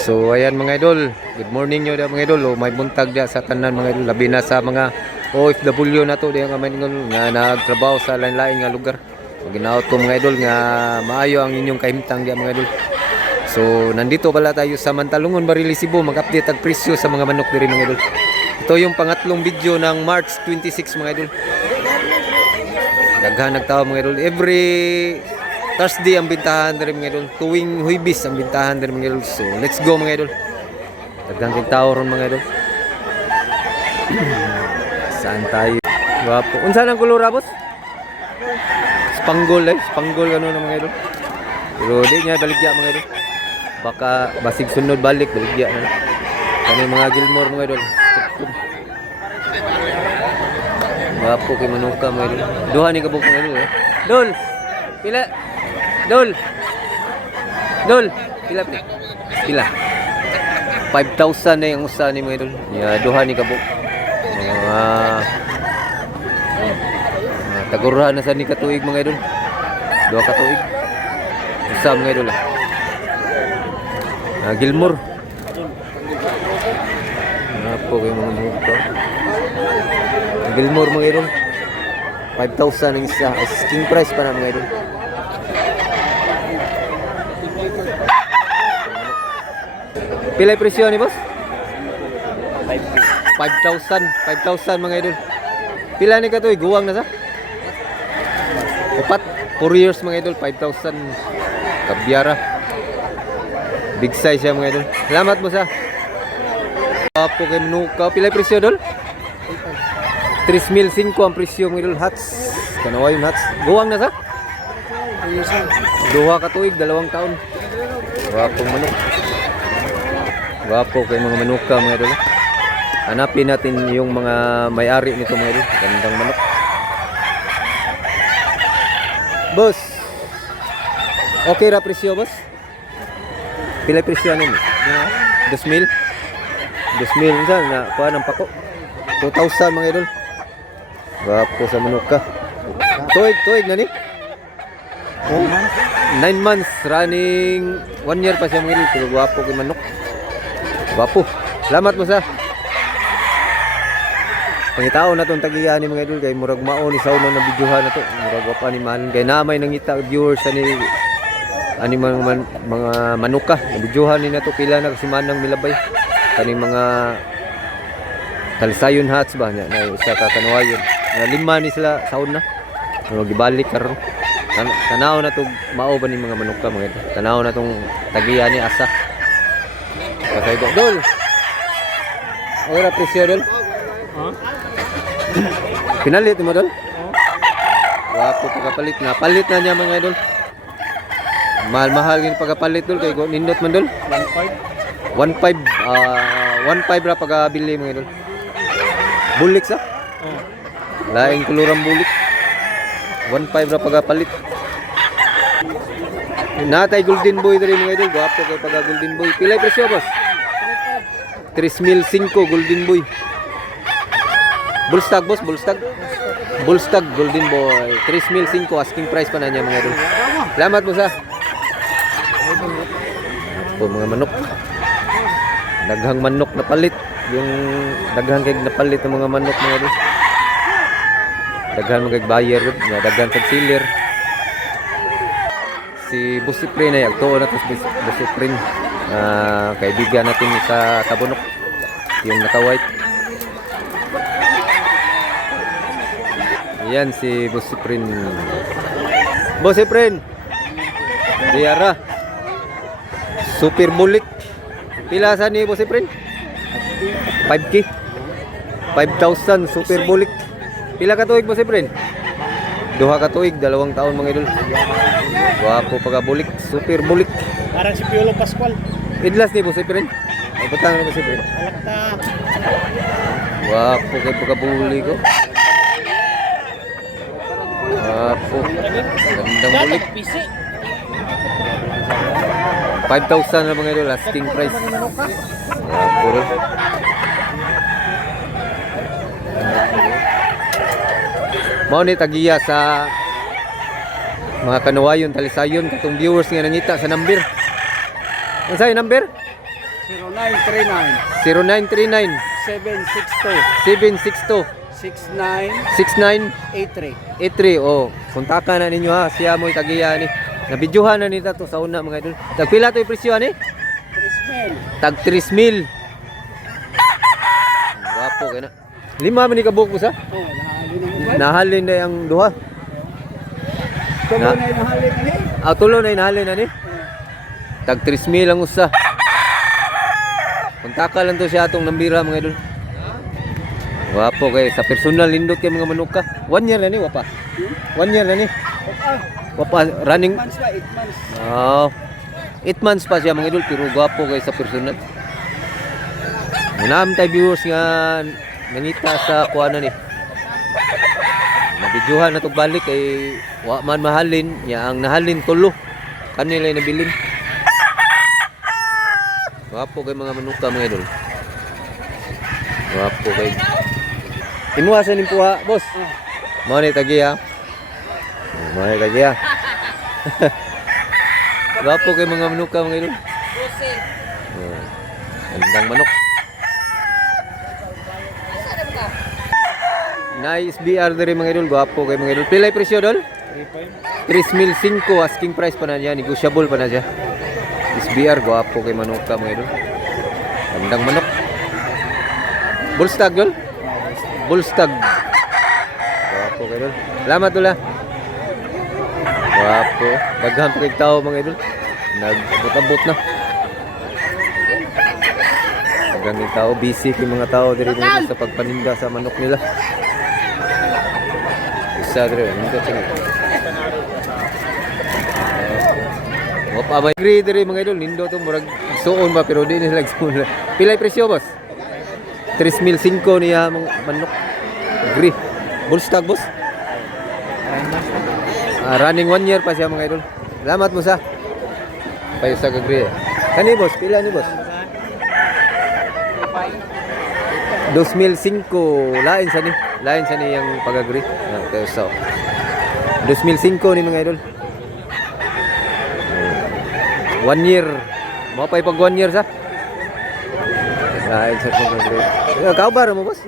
So ayan mga idol, good morning nyo mga idol. May buntag dia sa tanan mga idol, labi na sa mga OFW na to diya nga mga idol nga nagtrabaho sa lain-lain nga lugar. Ginaot ko mga idol nga maayo ang inyong kahimtang dia mga idol. So nandito pala tayo sa Mantalungon, Barili, Cebu, mag-update ang presyo sa mga manok diri mga idol. Ito yung pangatlong video ng March 26 mga idol. Daghan nagtawo mga idol. Every Thursday ang bintahan diri mga idol. Tuwing Huwebes ang bintahan diri mga idol. So let's go mga idol. Daghan kay tawo ron mga idol. Saan tayo? Wapo. Unsa nang kulura boss? Spanggol Spanggol ano na mga idol. Pero di niya baligya mga idol. Baka basig sunod balik baligya na. Kani mga Gilmore mga idol. Wapo kay manuka mga idol. Duha ni kabuk mga idol. Dol. Pila? Dol. Pila? Pila? 5,000 na yung usa ni mga idol. Ya, duha ni kabuk. Tagurahan na sa ni katuig mga idol. Duha ka tuig. Usa mga idol. Gilmore. Apo kay mga muka. Gilmore mga idol. 5,000 ang isa. Asking price pa na mga idol. Pila presyo ni boss? 5,000 mga idol. Pila ni katuig? Guwang na sa? Upat 4 years mga idol. 5,000 kabyara. Big size siya mga idol. Salamat mo sa Apo kay manuka. Pila presyo dol? 3,500 ang presyo mga idol. Hats. Kanawa yung hats. Guwang na sa? Duha ka tuig, 2 taon. Wapong manok. Wapo kay mga manuka mga idol. Hanapin natin yung mga may-ari nito mga idol. Gandang manok. Boss. Okay ra presyo boss? Pila presyo nimo? 2,000. 2,000 unsa na kuha ng pako. 2,000 mga idol. Wapo sa manuka. Tuig na ni? 9 months running 1 year pa siya mga idol. Pero wapo kay manok. Wapo. Salamat mo sa pangitao na itong tagiyan ni mga idol. Kay murag mao ni sauna na videohan na to. Murag wapa ni Malin. Kay namay nangita viewers ani mga manuka. Videohan ni na to. Pila na kasi manang milabay. Kaning mga talisayon hats ba niya. Na isa kakanawayon. Na 5 ni sila sauna. Gibalik karon. Tanaw na to mao ba ni mga manuka mga idol. Tanaw na tong tagiyan ni asa. Pasay dol. Okay na presyo dol. Pinalit mo dol? Wapo pagkapalit na. Palit na niya mga idol. Mahal yung pagkapalit dol. Kaya nindot man dol. 1.5 ra pagkabili mga idol. Bulik sa? Laing kulurang bulik. 1.5 ra pagkapalit. Natay golden boy diri mga idol. Wapo kay pagka golden boy. Pilay presyo boss? 3,500 golden boy. Bullstag boss, Bullstag golden boy. 3,500 asking price pa na niya mga idol. Salamat mo sa mga manok. Daghang manok na palit. Yung daghang kay napalit ng mga manok mga idol. Daghan mga buyer, daghan sa seller. Si Busiprin ay agtuon na to si Busiprin. Kaibigan natin sa Tabunok, yung naka-white. Yan si Busiprin. Busiprin. Diara. Super bulik. Pila sa ni Busiprin? 5K. 5,000 super bulik. Pila ka tuig Busiprin? 2 ka tuig, 2 taon mga idol. Wapo pagkabulik, super bulik. Parang si Piolo Pascual. Idlas ni Busiprin. Ay butang na Busiprin. Alakta. Wapo kay pagkabuli ko. Wapo. Gandang bulik. 5,000 na mga idol, asking price. Wapo rin. Mao ni tagiya sa mga kanuwayon, talisayon, katong viewers nga nangita sa number. Ano sa'yo number? 0939 0939 762 762 6983. 83. Oh, kontakan na ninyo ha. Siya mo'y tagiya ni. Nabidyohan na nita to sa una mga idol. Tagpila to yung presyo ani? Christmas. Tag 3,000. Wapo kay na. 5 man ni kabuk mo sa? Oh, nahali na mo. Nahalin na yung duha. Tulo na yung nahali na ni. Tulo na inahalin na ni. Tag 3,000 lang usa. Kontaka lang to siya atong nambira mga idol. Wapo kay sa personal lindot kay mga manok ka. 1 year na ni wapa. 1 year na ni. Wapa running. 8 months ba? 8 months. Oh. 8 months pa siya mga idol pero gwapo kay sa personal. Manam tay viewers nga nangita sa kuana ni. Nabidyohan na to balik kay wa man mahalin nya ang nahalin tulo. Kanila nabilin. Gwapo kay mga manuka mga idol. Gwapo kay. Imuha sa nimpuha, boss. Mao ni tagiya. Mao ni tagiya. Gwapo kay mga manuka mga idol. Andang manok. Nice BR dari mga idol. Gwapo kay mga idol. Pilay presyo dol? 3,500 asking price pa na niya. Negotiable pa na siya. SBR, gwapo kay manuka mga idol. Andang manok. Bullstag dol? Bullstag. Gwapo kay idol. Salamat dol ha. Gwapo. Daghan pa kay tao mga idol. Nagbot-abot na. Daghang kay tao. Busy kay mga tao diri mga idol sa pagpaninda sa manok nila. Isa diri. Nindot siya. Wapa may agree diri mga idol. Nindo to murag suon ba pero di nila nagsuon. Pilay presyo boss? 3,500 niya mga manok. Agree. Bullstag boss? Running 1 year pa siya mga idol. Salamat mo sa. Payo sa agree. Kani boss, pila ni boss? 2,500 lain sa ni. Lain sa ni yang pag-agree. Okay, so 2,500 ni mga idol. 1 year. Mo pay pag 1 year sa. Lain sa pag-agree. Kaubar mo boss?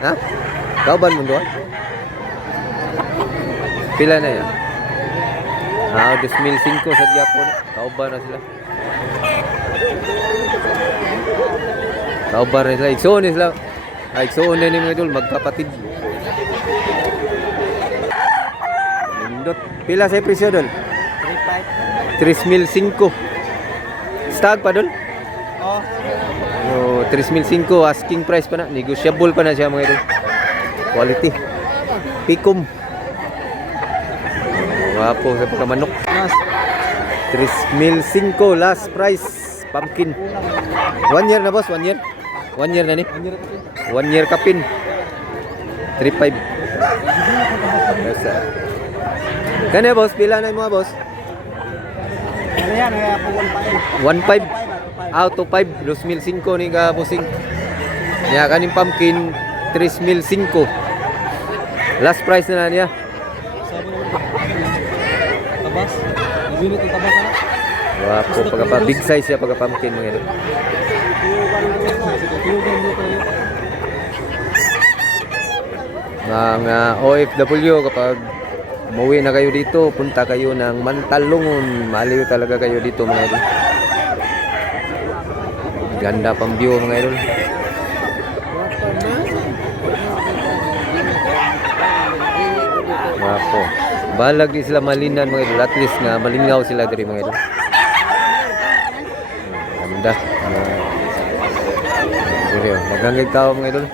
Ha? Kauban mo do? Pila na yan? 2,500 sa Japon. Kauban na sila. Kauban na sila. Igsoon na sila. Igsoon na ni mga idol. Magkapatid. Lindot. Pila sa presyo dol? 3,500. Stag pa dol? Oh, 3,500 asking price pa na. Negotiable pa na siya mga idol. Quality. Pikum. Wapo sa pagkamanok. 3,500 last price. Pumpkin. 1 year na boss, 1 year. 1 year na ni. 1 year kapin. 3,500. Yes, kanya boss, pila na yung mga boss? Ano yan? Kaya po 1,500 out of 5. 2,500 ni ka bossing. Nya kaning pumpkin 3,500. Last price na niya. Tabas? Unit ng tabas na? Wapo pagka big size siya pagka pumpkin mga idol. Mga OFW kapag umuwi na kayo dito, punta kayo ng Mantalungon. Maliw talaga kayo dito mga idol. Ganda pang view mga idol. Wapo. Balag di sila malinan mga idol. At least nga malingaw sila diri mga idol. Ganda. Magangay tao mga idol.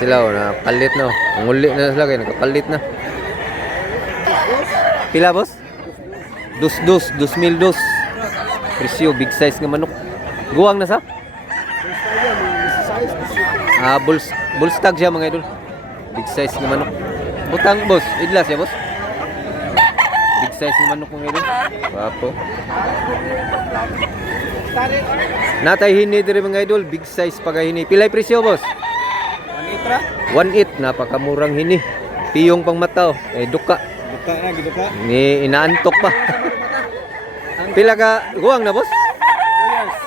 Sila na palit na. Nguli na sila kayo. Nakapalit na. Pila boss? 2,000 presyo, big size nga manok. Guwang na sa? Bullstag siya mga idol. Big size nga manok. Butang boss, idlas ya boss. Big size nga manok mga idol. Wapo. Natay hini diri mga idol, big size pagahini. Pilay presyo boss? 1 litra? 1.8 napakamurang hini. Piyong pang mata oh. Duka. Duka na, giduka. Ni inaantok pa. Pila ka guwang na boss? 2 years.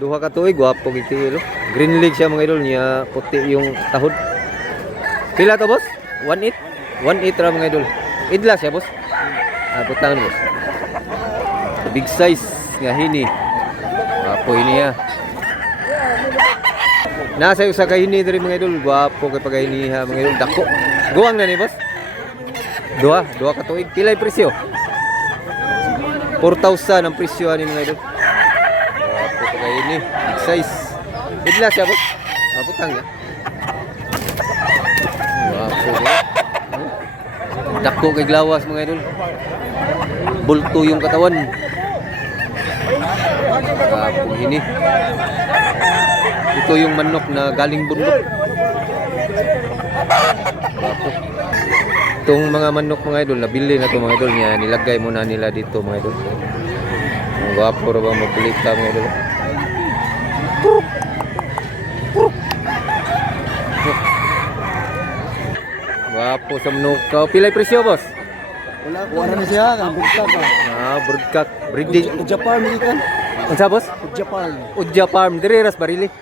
Duha ka tuig, gwapo giti lo. Green League siya mga idol niya, puti yung tahod. Pila to boss? 1.8? 1.8 ra mga idol. Idla siya boss. Putang boss. Big size nga hini. Gwapo hini ya. Nasa usa ka hini diri mga idol, gwapo kay pagahini ha mga idol. Dako. Guwang na ni boss? Duha ka tuig. Pila yung presyo? 4,000 ang presyo ani mga idol. Gwapo pagahini, big size. Idla siya boss. Putang ya. Gwapo ya. Dako kay glawas mga idol. Bulto yung katawan. Gwapo hini. Ito yung manok na galing bundok. Gwapo. Itong mga manok mga idol, nabili na ito mga idol niya. Nilagay muna nila dito mga idol. Ang gwapo rin ba magbalik ka mga idol. Gwapo sa manok. Pilay presyo boss? Wala na siya, ang bugta pa. Broadcock breeding. Udja Farm, hindi ka? Unsa boss? Udja Farm. Udja Farm, diri ras barili.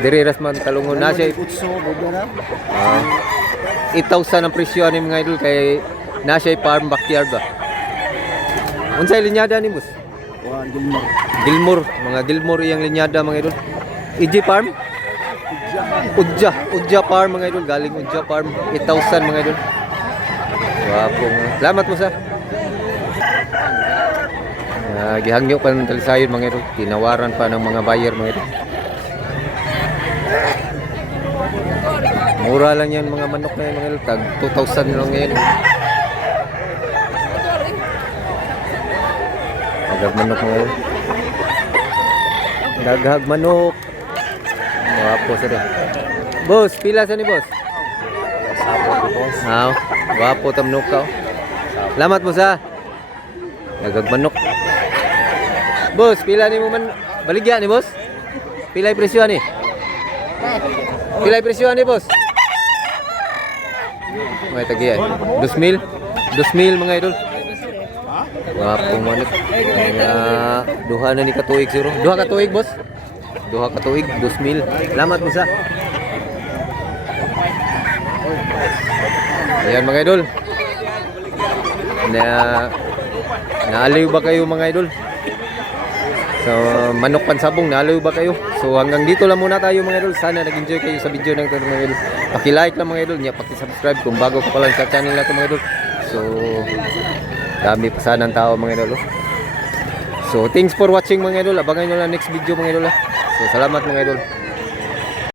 Diri ras man talungon na siya. Utso, bugara. 8,000 ang presyo ni mga idol kay na siya farm backyard ba. Unsay linyada ni boss? Wan, Gilmar. Gilmore, mga Gilmore iyang linyada mga idol. EG Farm? Udja Farm mga idol, galing Udja Farm, 8,000 mga idol. Wapo. Salamat mo sa. Gihangyo pa ng talisayon mga idol, tinawaran pa ng mga buyer mga idol. Mura lang yan mga manok na yan mga idol, tag 2,000 lang ngayon. Daghag manok mga idol. Daghag manok. Wapo sa din. Boss, pila sa ni boss? Wapo tam manok ka. Salamat mo sa. Daghag manok. Boss, pila ni mo man baligya ni boss? Pila yung presyo ni? Pila yung presyo ni boss? May tagiya. 2,000? 2,000 mga idol. Wapo manok. Duha na ni katuig siguro. Duha katuig boss? Duha katuig, 2,000. Salamat mo sa. Ayan mga idol. Naaliw ba kayo mga idol? So, manok pansabong, naaliw ba kayo? So, hanggang dito lang muna tayo mga idol. Sana nag-enjoy kayo sa video ng ito mga idol. Paki-like lang mga idol, paki-subscribe kung bago ka pa lang sa channel na ito mga idol. So, dami pa sana ng tao mga idol. So, thanks for watching mga idol. Abangan nyo lang next video mga idol. So, salamat mga idol.